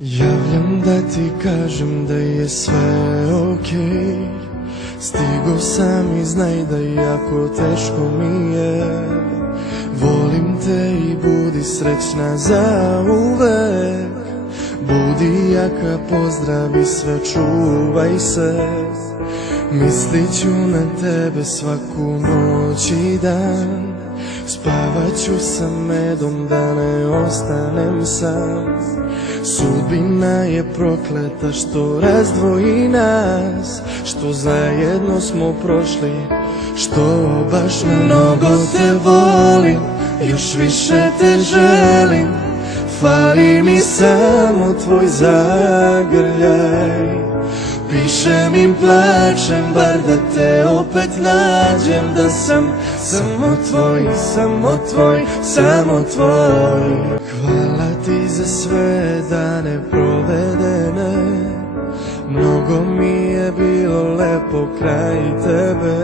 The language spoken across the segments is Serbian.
Javljam da ti kažem da je sve okej. Stigo sam i znaj da jako teško mi je. Volim te i budi srećna zauvek. Budi jaka, pozdravi sve, čuvaj se. Mislit ću na tebe svaku noć i dan. Spavat ću sa medom da ne ostanem sam. Sudbina je prokleta što razdvoji nas, što zajedno smo prošli, što baš mnogo te volim, još više te želim. Fali mi samo tvoj zagrljaj. Pišem im, plačem, bar da te opet nađem. Da sam samo tvoj, samo tvoj, samo tvoj. Hvala ti za sve dane provedene. Mnogo mi je bilo lepo kraj tebe.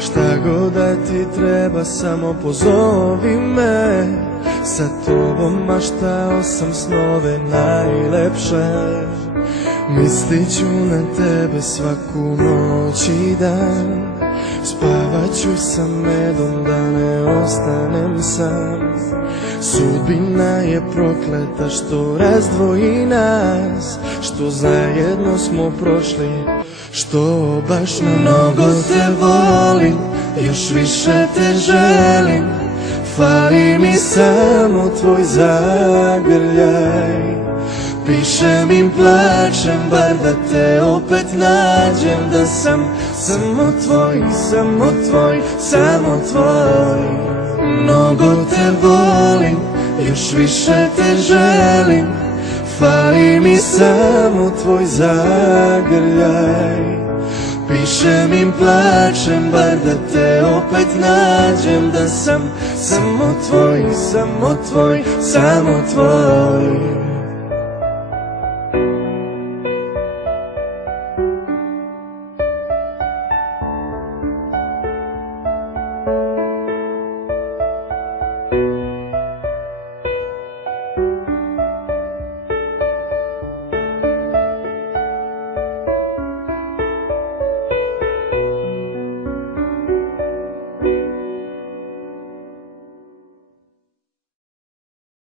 Šta god da ti treba, samo pozovi me. Sa tobom maštao sam snove najlepše. Mislit ću na tebe svaku noć i dan. Spavat ću sa medom da ne ostanem sam. Sudbina je prokleta što razdvoji nas, što zajedno smo prošli, što baš mnogo te volim, još više te želim. Fali mi samo tvoj zagrljaj. Pišem im, plačem, bar da te opet nađem. Da sam samo tvoj, samo tvoj, samo tvoj. Mnogo te volim, još više te želim. Fali mi samo tvoj zagrljaj. Pišem im, plačem, bar da te opet nađem. Da sam samo tvoj, samo tvoj, samo tvoj.